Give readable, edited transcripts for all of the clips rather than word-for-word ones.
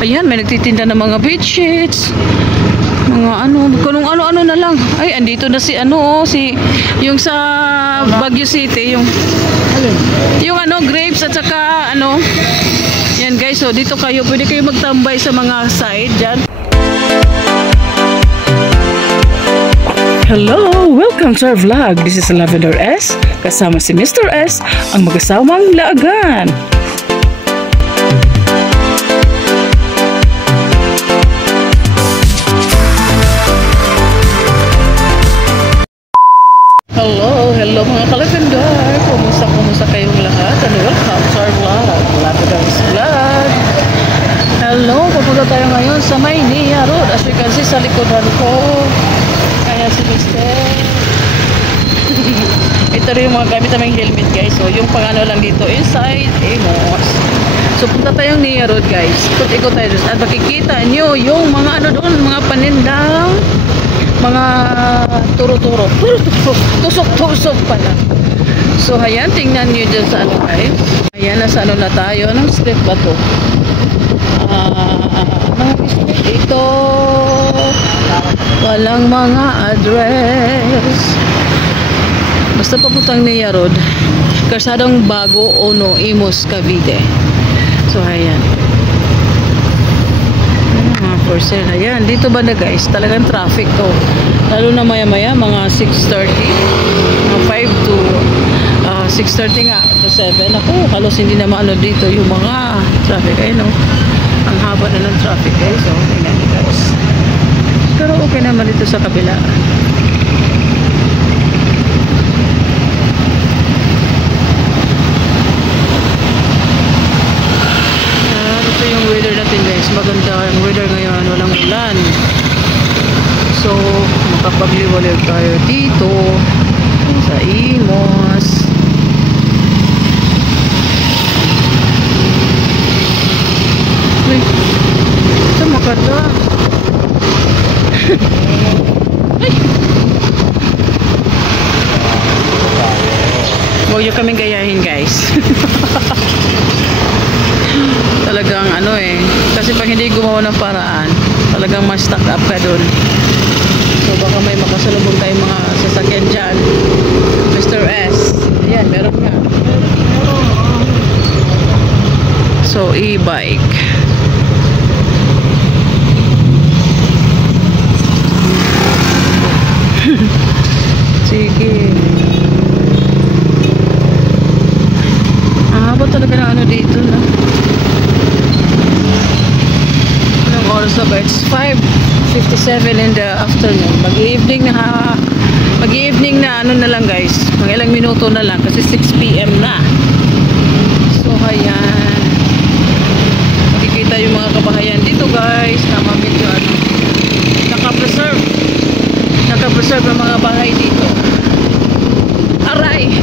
Ayan, may nagtitinda ng mga bedsheets. Mga ano, kung ano-ano na lang. Ay, andito na si ano, si yung sa Baguio City, yung ano, grapes at saka ano. Yan guys, so dito kayo, pwede kayo magtambay sa mga side dyan. Hello! Welcome to our vlog. This is Lavender S. Kasama si Mr. S, ang mag-asamang laagan. Hello mga ka-Lavender. Kumusta kayong lahat? And welcome to our vlog, Lavender's Vlog. Hello, pupunta tayo ngayon sa Maynila Road. As you can see sa likodan ko, kaya si Mr. Ito rin yung mga gamit namang helmet guys. So yung pangano lang dito inside Amos. So punta tayong Nia Road guys. Ikot tayo doon. At makikita nyo yung mga ano doon, mga panindang, mga turo-turo. Tusok-tusok pala. So ayan, tingnan nyo dyan sa ano guys. Ayan, nasa ano na tayo. Anong street ba to? Mga street ito. Walang mga address. Basta papuntang Nia Road. Kalsadong Bago, Ono, Imus, Cavite. So ayan. For sale. Ayan, dito ba na guys? Talagang traffic to. Lalo na maya-maya, mga 6:30. Mga 5 to 6:30 nga. To 7. Ako, halos hindi na maano dito yung mga traffic. Ayun o. Ang haba na ng traffic guys. So, tingnan nyo guys. Pero okay naman dito sa kabila. Ito yung weather natin guys. Maganda yung weather ngayon. Walang ulan. So, makapagliwalay tayo dito sa Imos. Uy, ito maganda. Ay! Huwag nyo kaming gayahin guys. Talagang ano eh, kasi pag hindi gumawa ng paraan, talagang ma-stuck up ka dun. So baka may makasalubong tayong mga sasakyan dyan. Mr. S. Ayan, meron nga. So e-bike. Sige. Ba talaga na ano dito na? Anong oras na ba? It's 5:57 in the afternoon. Mag-evening na ano na lang guys. Mga ilang minuto na lang kasi 6 PM na. So ayan. Makikita yung mga kabahayan dito guys. Namamit yung ano. Naka-preserve ang mga bahay dito. Aray!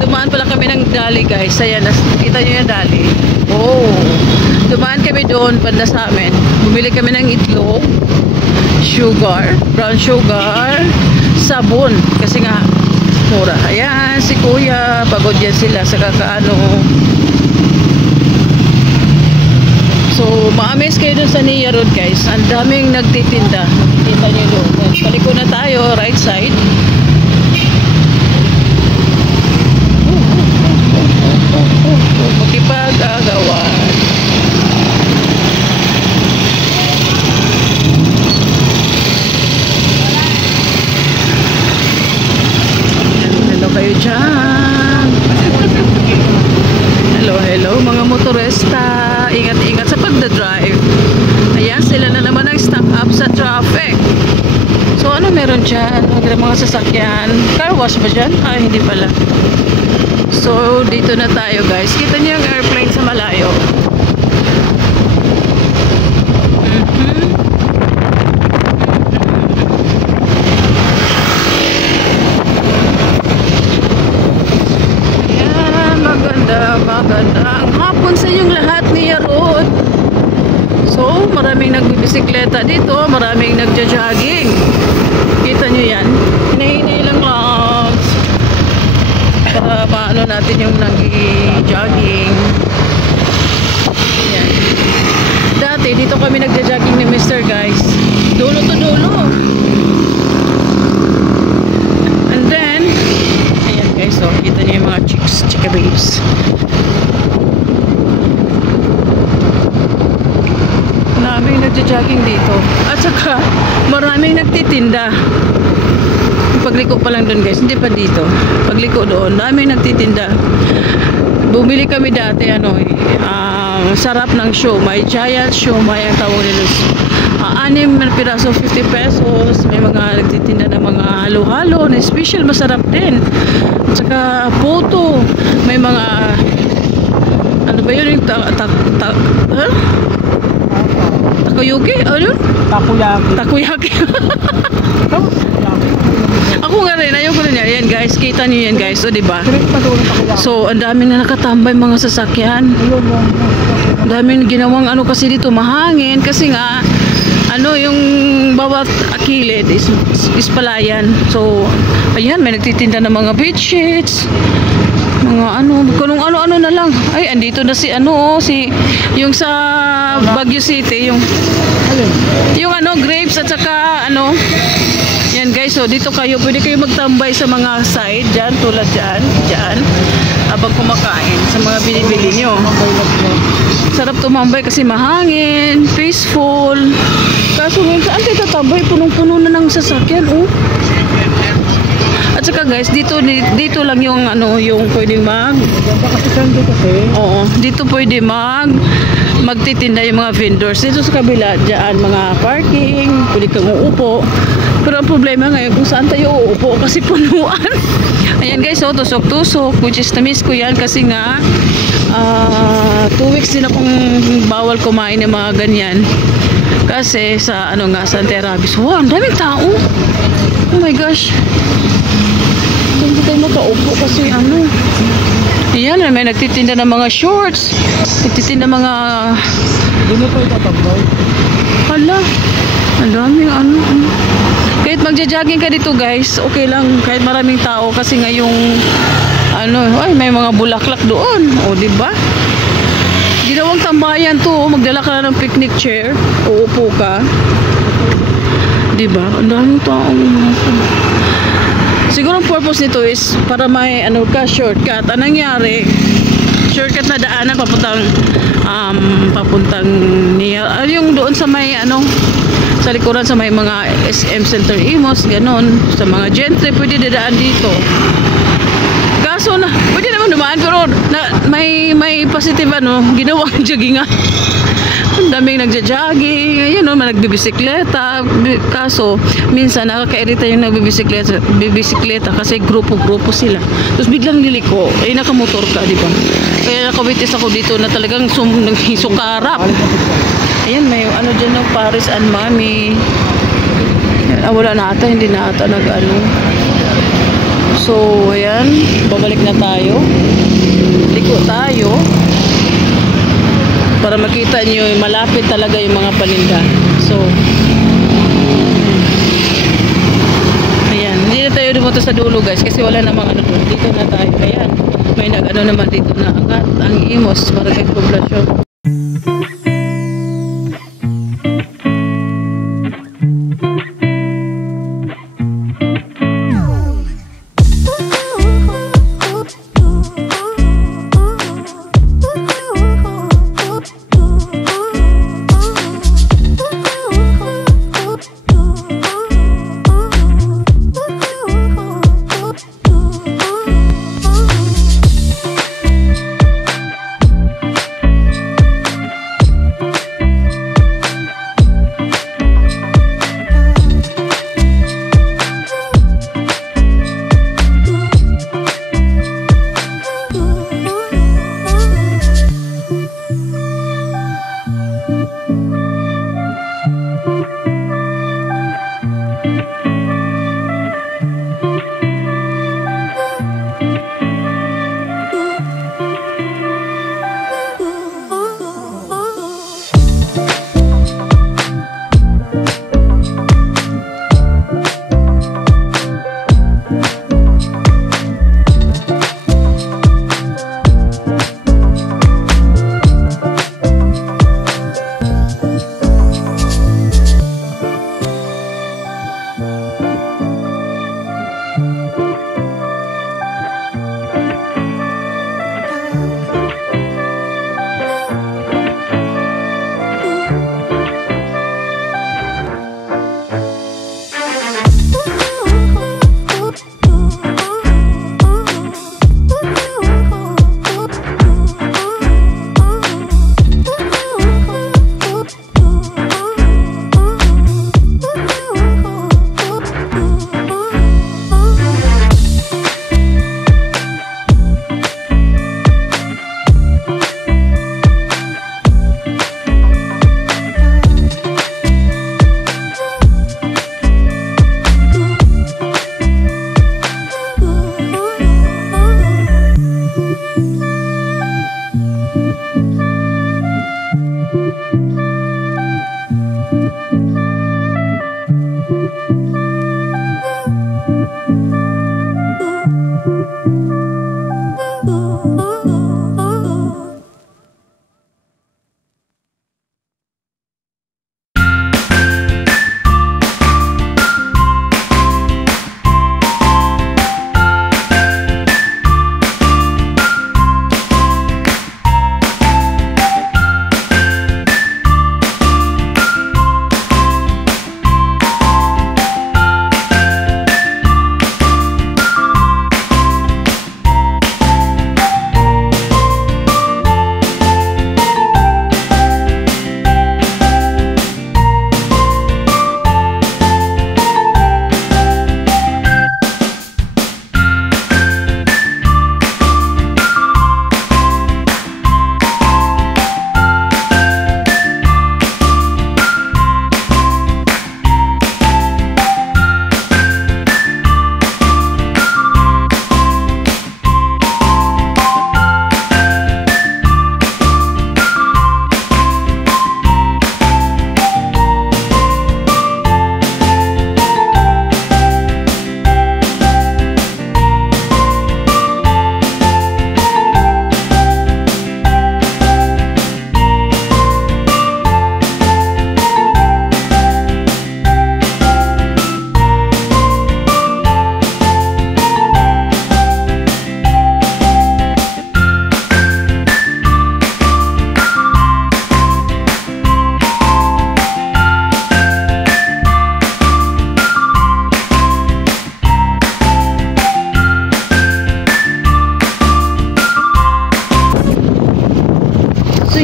Dumaan pala kami ng Dali guys. Ayan, kita nyo yung Dali. Oh, dumaan kami doon banda sa amin. Bumili kami ng itlog, sugar, brown sugar, sabon kasi nga mura. Ayan, si kuya pagod yan sila sa kakaano. So maamis kayo dun sa Nia Road guys. Ang daming nagtitinda. Kita nyo doon. Paliko na tayo, right side. Makipag-agawan. Hello kayo dyan. Hello mga motorista. Ingat-ingat sa pagdadrive. Ayan, sila na naman ang stuck up sa traffic. So ano meron dyan? Mga sasakyan. Car wash ba dyan? Ay, hindi pala. So, dito na tayo guys. Kita niyo yung airplane sa malayo. Ayan, maganda. Ang hapon sa inyong lahat, Nia Road. So, maraming nagbibisikleta dito. Maraming nagja-jogging. Kita niyo yan. Hinahinay lang lang. Para maano natin yung nag-jogging. Dati, dito kami nagja-jogging ni Mr. guys. Dulo to dulo. And then, ayan guys, so, kita niyo yung mga chicks, chicka babes. Maraming nagja-jogging dito. At saka, maraming nagtitinda. Pagliko pa lang doon guys, hindi pa dito. Pagliko doon, maraming nagtitinda. Bumili kami dati, sarap ng siomay, giant siomay ang tawag nila. 6 na piraso, 50 pesos. May mga nagtitinda ng mga halo-halo na special, masarap din. At saka puto, may mga ano ba yun yung takoyaki? Ano? Takoyaki. Ako nga rin, ayaw ko rin yan. Ayan guys, kita niyo yan guys, o diba? So, ang daming na nakatambay mga sasakyan. Ang daming ginawang kasi dito, mahangin. Kasi nga, yung bawat kilid is palayan. So, ayan, may nagtitinda ng mga bedsheets. Mga kung ano na lang. Ay, andito na si yung sa Baguio City, yung grapes at saka yan guys, so dito pwede kayo magtambay sa mga side dyan, tulad dyan habang kumakain sa mga binibili nyo. Sarap tumambay kasi mahangin, peaceful. Kaso saan kayo tatambay? Punong-puno na ng sasakyan, At saka guys, dito lang yung yung pwedeng dito pwede magtitinda yung mga vendors. Dito sa kabila, diyan mga parking, pwede kang uupo. Pero ang problema ngayon kung saan tayo uupo kasi punuan. Ayan guys, tusok-tusok, which is na-miss ko yan kasi nga 2 weeks din akong bawal kumain ng mga ganyan. Kasi sa sa Terabis, wow, ang daming tao. Oh my gosh. Hindi tayo makaupo kasi Ayan, may nagtitinda ng mga shorts. Nagtitinda mga Doon pa itatambay. Hala. Ang daming Kahit magja-jogging ka dito guys, okay lang kahit maraming tao kasi nga yung may mga bulaklak doon. O, diba? Ginawang tambayan to. Magdala ka na ng picnic chair. Uupo ka. Diba? Ang daming tao. Siguro ang purpose nito is para may shortcut. Anong nangyari? Shortcut na daanan papuntang yung doon sa may sa likuran sa may mga SM Center Imos, ganon. Sa mga gentry pwede dadaan dito. Kaso pwede naman dumaan pero may positive ginawang joggingan. Ang daming nagja-jogging, nagbibisikleta. Kaso, minsan nakakairita yung nagbibisikleta kasi grupo-grupo sila. Tapos biglang liliko, nakamotor ka, di ba? Kaya nakabitis ako dito na talagang sukarap. Ayan, may dyan ng Paris and Mommy. Wala na ata, hindi na ata So, ayan, babalik na tayo. Liko tayo. Para makita nyo, malapit talaga yung mga paninda. So, ayan. Hindi na tayo dumunta sa dulo guys kasi wala namang doon. Dito na tayo. Ayan. May naman dito na angat ang Imos para kay poblasyon.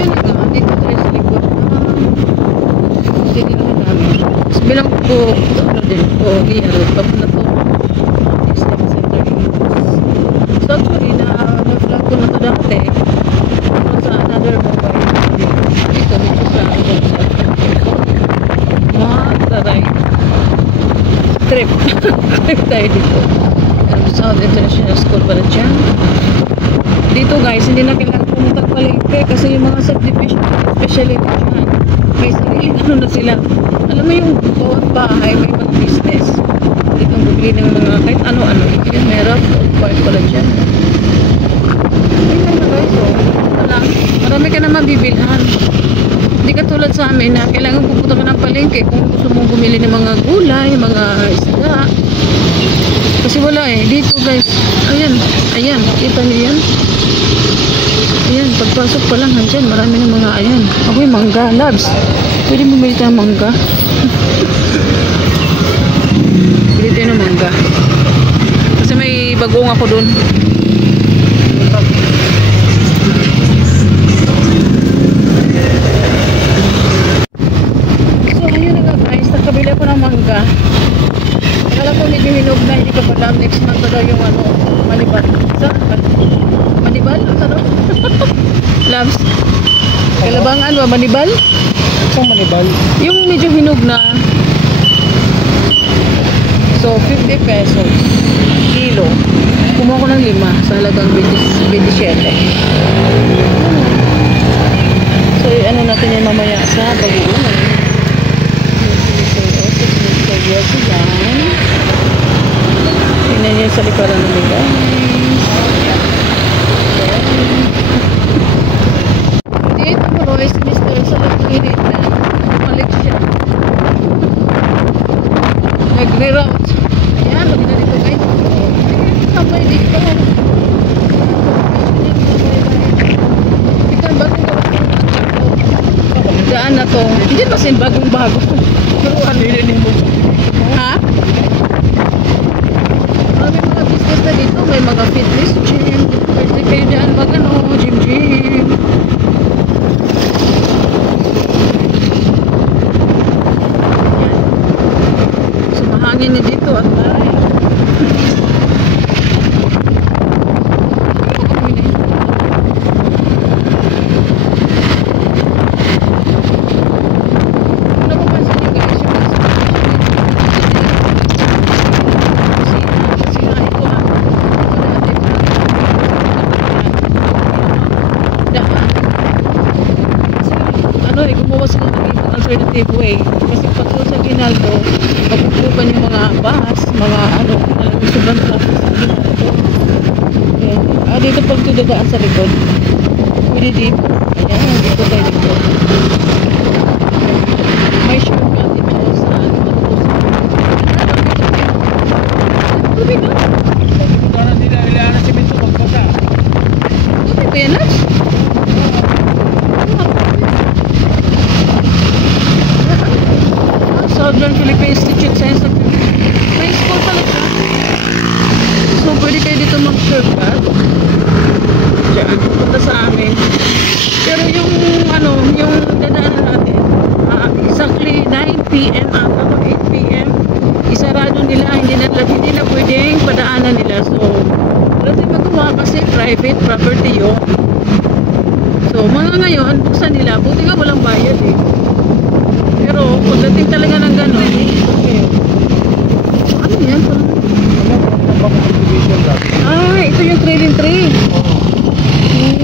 ayun nga, dito tayo sa likod. Tinirahan namin. Tapos bilang po, ano din po, Niyarod. Tapos na to. Islam Center. So actually, na-vlog ko na to dati. Sa another mobile. Dito, medyo sa mataray. Trip. Trip tayo dito. South International School pala dyan. Dito guys, hindi na kailangan pumunta palengke kasi yung mga subdivision, especially dyan, may sariling ano na sila. Alam mo yung bawat bahay, may mga business. Hindi kang bibili ng mga kahit ano-ano. Yan, may rough park pala dyan. Ayun na guys, oh. Wala. Marami ka naman bibilhan. Hindi katulad sa amin na kailangan pupunta ka ng palengke kung gusto mong bumili ng mga gulay, mga isda. Kasi wala eh. Dito guys. Ayan. Ayan. Kita niyo yan? Ayan. Pagpasok pa lang handyan. Marami ng mga ayan. Ako yung mangga. Labs. Pwede mo bili tayo mangga. Bili tayo ng mangga. Kasi may bagong ako dun. So ayun na nga guys. Nakabili ako ng mangga. Akala ko medyo hinog na, hindi ko pa alam. Next month daw yung ano, Manibal. Manibal? Ano? Labs? Kalabangan ba? Manibal? Isang Manibal? Yung medyo hinog na. So, 50 pesos. Kilo. Kumuha ko ng 5 sa halagang 27. So, ano natin yan mamaya sa baguunan. Tingnan niyo sa likuran namin guys. Dito mo Roy, si Mr. sa lakilit na malik siya. Nagre-route. Ayan, lagi na dito guys. Sabay dito. Ito ang bagong daan na to. Hindi pa sin bagong-bago. Pero ano yun mo? Ha? May mga business na dito. May mga fitness gym. Pwede kayo dyan mag ano, gym. So mahangin na dito at maray. Alternative way kasi pag sa Ginaldo pagpupukan yung mga bus mga ano talagang sobrang traffic sa Ginaldo. Dito pag tudadaan sa likod pwede dito ayan dito tayo dito may shortcut dito sa ano tubig no? Parang nila si Minto magbasa. Tubig ba yan Lars? Southern Philippine Institute Science of may school talaga. So, pwede kayo dito mag-shortcut. Diyan, punta sa amin. Pero yung, ano, yung dadaanan natin, exactly 9 p.m. ata o 8 p.m. Isarado nila, hindi na pwedeng padaanan nila. So, kasi magawa kasi private property yun. So, mga ngayon, buksan nila. Buti nga walang bayad eh. Pero pagdating talaga ng gano'n, okay. So, ano yan? Ito yung trailing tree.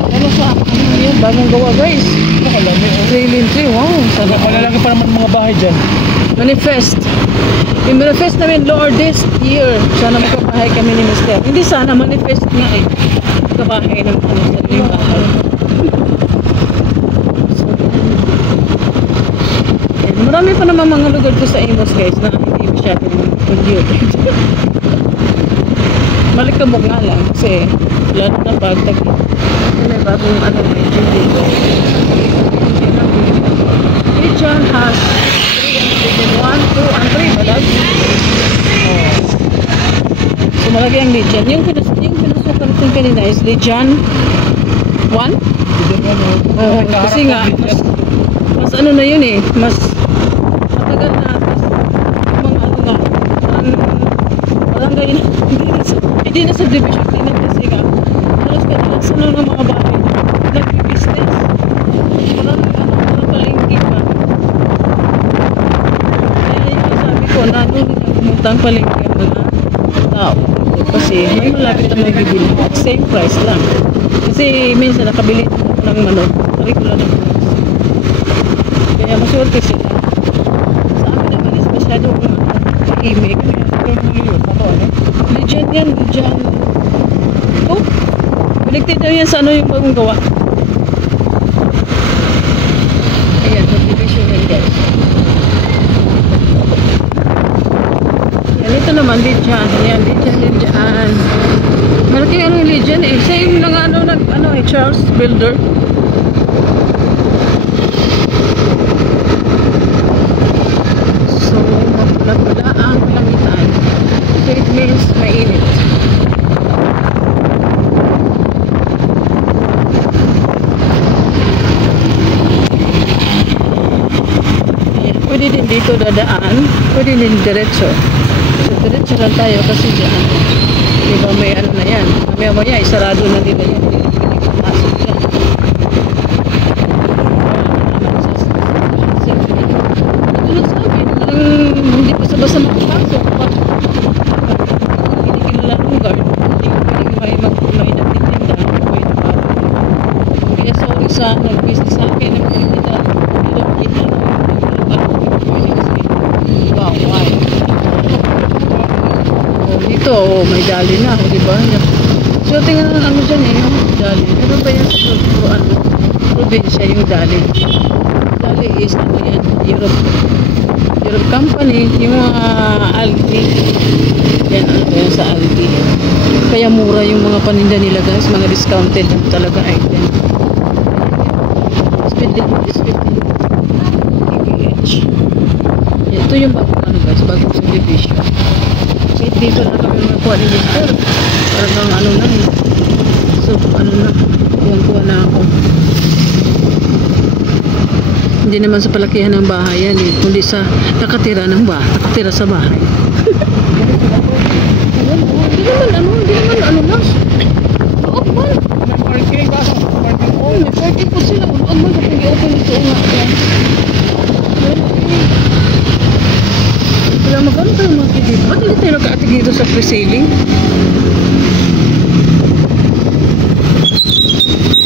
Ano sa, ano yan? Bagong gawa guys. Trailing tree, wow. Malalaki pa naman mga bahay dyan. Manifest. Yung manifest namin, Lord, this year, sana magkabahay kami ni Mr. Hindi sana, manifest nga eh. Magkabahay ng ano, sariling bahay. Marami pa naman mga lugar ko sa Amos guys na hindi masyadong polluted. Malikabok nga lang kasi lalo na pagtag may bagong ano may dito. Region has 3 and 1, 2 and 3 malag. So malaki ang Legion. Yung pinasukan natin kanina is Legion 1 Oo, kasi nga, mas ano na yun eh, mas matagal na, mga ano nga, parang ganyan, hindi na subdivision, hindi na kasi nga, halos kadalasan lang ng mga bahay, nag-business, parang palengke pa. Kaya yung sabi ko, na nung nagpumuntang palengke ang mga tao, kasi may malapit na may bibili, same price lang. Kasi minsan nakabili ng manok, tarikula ng manok. Kaya maswerte sila. Sa amin naman is masyadong tahimik. Legend yan, legend. Oh, connected daw yan sa ano yung bagong gawa. Ayan, subdivision yan guys. Yan, ito naman, legend. Ayan, legend. Malaki ano yung legend eh. Same lang ano eh, Charles Builder. So, mapula-pula ang kalangitan. So, it means mainit. Ayan, pwede din dito dadaan. Pwede din diretso. So, diretso lang tayo kasi dyan. Diba may ano na yan. Mamaya isarado na nila yan. Hindi pasok yan. Tulad sa amin, hindi basta-basta makapasok. Hindi kilala lugar. Hindi may nagtitinda. Kaya sorry sa nag-business sa akin. Nagtitinda. Wow, why? Dito, may dali na, di ba? So, tingnan na ano dyan eh, yung dali. Ano ba yan sa probinsya yung dali? Dali is, ano yan, Europe company, yung mga Aldi. Yan, ano yan sa Aldi. Kaya mura yung mga paninda nila guys, mga discounted talaga item. Speed din. KBH. Ito yung bagong ano guys, bagong subdivision. Dito na kami magkuha ni Mr. Parang ano na eh. So, ano na. Kuha na ako. Hindi naman sa palakihan ng bahay yan eh. Kundi sa nakatira ng bahay. Nakatira sa bahay. Hindi naman ano na. Oo man. May parking ba? Oo, may parking po sila. Huwag man kapag i-open ito nga. Wala magkano tayo mga dito. Ba't hindi tayo nag-aatig dito sa pre-sailing?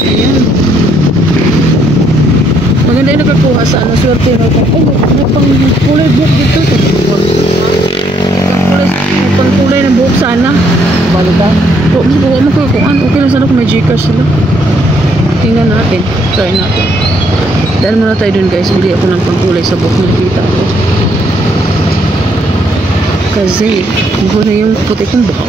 Ayan. Maganda yung nagkakuha sa ano, swerte na ako. Ay, may pang kulay buhok dito. May pang kulay ng buhok sana. Balo ba? Oo, huwag magkakuhaan. Okay lang sana kung may Gcash sila. Tingnan natin. Try natin. Dahil muna tayo dun guys. Bili ako ng pangkulay sa buhok. Nakikita ko. Kasi, buho na yung puti kong buhok.